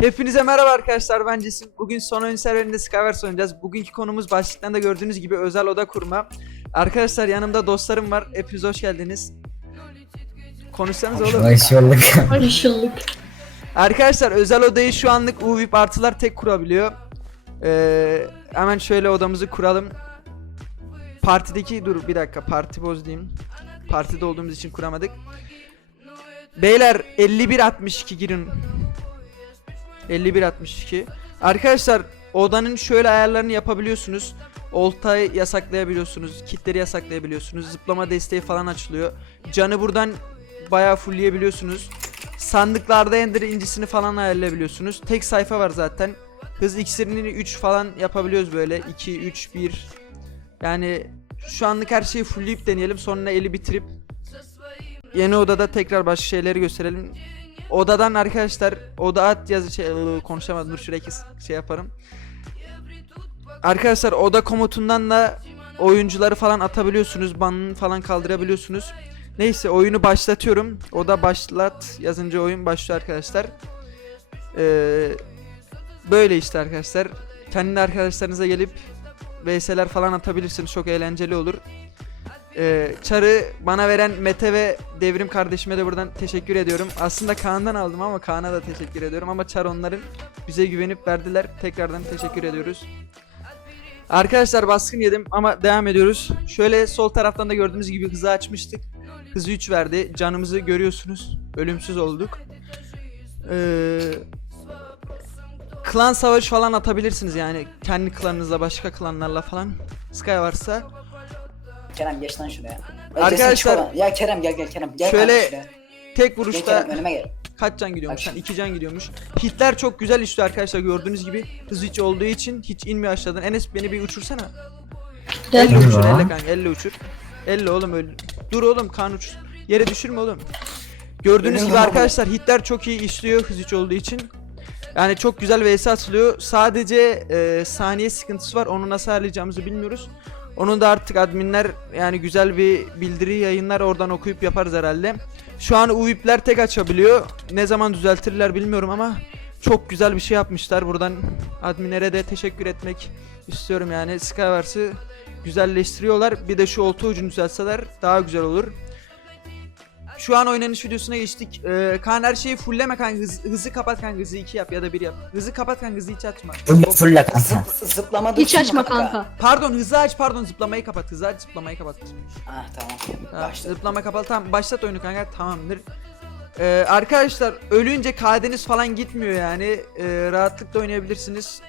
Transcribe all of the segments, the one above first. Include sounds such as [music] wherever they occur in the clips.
Hepinize merhaba arkadaşlar ben Cesim. Bugün son oyun serverinde Skywars oynayacağız. Bugünkü konumuz başlıktan da gördüğünüz gibi özel oda kurma. Arkadaşlar yanımda dostlarım var. Hepiniz hoş geldiniz. Konuşsanız oğlum. Hoş bulduk. Hoş bulduk. Arkadaşlar özel odayı şu anlık UVIP artılar tek kurabiliyor. Ee, hemen şöyle odamızı kuralım. Partideki dur bir dakika parti boz diyeyim. Partide olduğumuz için kuramadık. Beyler 51-62 girin. 51-62. Arkadaşlar odanın şöyle ayarlarını yapabiliyorsunuz. Oltayı yasaklayabiliyorsunuz. Kitleri yasaklayabiliyorsunuz. Zıplama desteği falan açılıyor. Canı buradan bayağı fullleyebiliyorsunuz. Sandıklarda ender incisini falan ayarlayabiliyorsunuz. Tek sayfa var zaten. Hız iksirini 3 falan yapabiliyoruz böyle. 2, 3, 1. Yani şu anlık her şeyi fullleyip deneyelim. Sonra eli bitirip yeni odada tekrar başka şeyleri gösterelim. Odadan arkadaşlar oda at yazı şey ıı, konuşamadım dur kes- şey yaparım. Arkadaşlar oda komutundan da oyuncuları falan atabiliyorsunuz. Banını falan kaldırabiliyorsunuz. Neyse oyunu başlatıyorum. Oda başlat yazınca oyun başlıyor arkadaşlar. Ee, böyle işte arkadaşlar. Kendi arkadaşlarınıza gelip VS'ler falan atabilirsiniz. Çok eğlenceli olur. Ee, Çar'ı bana veren Mete ve Devrim kardeşime de buradan teşekkür ediyorum. Aslında Kaan'dan aldım ama Kaan'a da teşekkür ediyorum. Ama Çar onların bize güvenip verdiler. Tekrardan teşekkür ediyoruz. Arkadaşlar baskın yedim ama devam ediyoruz. Şöyle sol taraftan da gördüğünüz gibi hızı açmıştık. Hızı 3 verdi. Canımızı görüyorsunuz. Ölümsüz olduk. Ee, klan savaşı falan atabilirsiniz yani. Kendi klanınızla başka klanlarla falan. Sky varsa. Kerem geç lan şuraya. Arkadaşlar- Cesim çık oradan. Ya Kerem gel gel Kerem gel Şöyle şuraya. Tek Gel vuruşta Kerem önüme gel. kaç can gidiyormuş? Sen 2 can gidiyormuş. Hitler çok güzel işliyor arkadaşlar gördüğünüz gibi. Hız hiç olduğu için hiç inmiyor aşağıdan. Enes beni bir uçursana. Elle Gel. uçur, Ya. elle kanka, elle uçur. Elle oğlum öl. Dur oğlum kan uç. Yere düşürme oğlum. Gördüğünüz gibi arkadaşlar Hitler çok iyi işliyor hız hiç olduğu için. Yani çok güzel vs atılıyor. Sadece e, saniye sıkıntısı var. Onu nasıl ayarlayacağımızı bilmiyoruz. Onu da artık adminler yani güzel bir bildiri yayınlar oradan okuyup yaparız herhalde. Şu an UVIP'ler tek açabiliyor. Ne zaman düzeltirler bilmiyorum ama çok güzel bir şey yapmışlar. Buradan adminlere de teşekkür etmek istiyorum yani. Skywars'ı güzelleştiriyorlar. Bir de şu olta ucunu düzeltseler daha güzel olur. Şu an oynanış videosuna geçtik. Ee, Kaan her şeyi fullleme kanka. Hız- hızı kapat kanka. Hızı 2 yap ya da 1 yap. Hızı kapat kanka. Hızı hiç açma. Fulle kanka. Zıp, zıplama Hiç dursun açma kanka. Pardon hızı aç pardon zıplamayı kapat. Hızı aç zıplamayı kapat. Ah tamam. Ha, Başla. zıplama kapalı tamam başlat oyunu kanka tamamdır. Ee, arkadaşlar ölünce KD'niz falan gitmiyor yani Ee, rahatlıkla oynayabilirsiniz.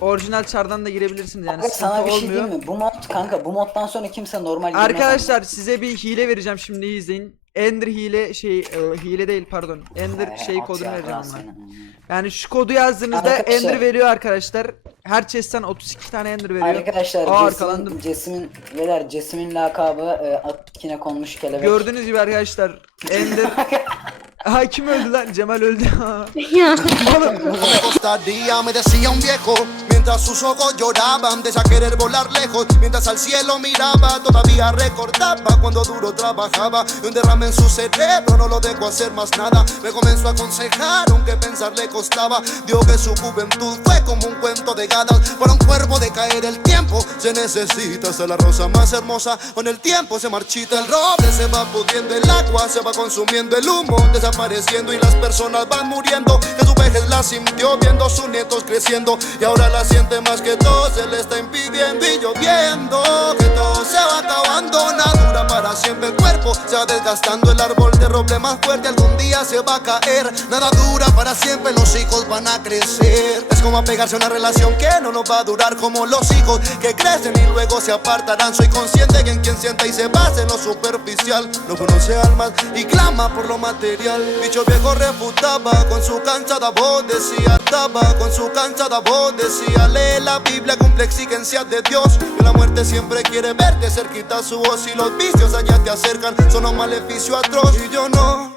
Orijinal çardan da girebilirsiniz yani Kanka sana bir şey olmuyor. diyeyim mi? Bu mod kanka bu moddan sonra kimse normal girmez. Arkadaşlar size bir hile vereceğim şimdi iyi izleyin. Ender hile şey e, hile değil pardon. Ender He, şey at kodunu ya, vereceğim seni. Yani şu kodu yazdığınızda Arkadaşlar- Ender veriyor arkadaşlar. Her chest'ten 32 tane Ender veriyor. Arkadaşlar Aa, arkalandım. Cesim'in, Cesim'in, beyler Cesim'in lakabı e, Atkine konmuş kelebek. Gördüğünüz gibi arkadaşlar Ender [laughs] Ha kim öldü lan? Cemal öldü. [laughs] Ya. Oğlum me costaría, me decía un viejo, sus ojos lloraban de ya querer volar lejos, mientras al cielo miraba, todavía recordaba cuando duro trabajaba, y un derrame en su cerebro no lo dejó hacer más nada, me comenzó a aconsejar, aunque pensar le costaba, dijo que su juventud fue como un cuento de gadas, para un cuerpo de caer el tiempo, se necesita ser la rosa más hermosa, con el tiempo se marchita el roble, se va pudiendo el agua, se va consumiendo el humo, desapareciendo y las personas van muriendo, que su vejez la sintió viendo sus nietos creciendo, y ahora la más que todo, se le está impidiendo y lloviendo, que todo se va acabando, nada dura para siempre el cuerpo, se va desgastando el árbol de roble más fuerte, algún día se va a caer, nada dura para siempre, los hijos van a crecer, es como apegarse a una relación que no nos va a durar como los hijos que crecen y luego se apartarán, soy consciente que en quien sienta y se basa en lo superficial, no conoce almas y clama por lo material, bicho viejo refutaba con su cansada voz, decía, estaba con su cansada voz, decía, lee la Biblia, cumple exigencias de Dios, que la muerte siempre quiere verte cerquita su voz. Y los vicios allá te acercan, son un maleficio atroz. Y yo no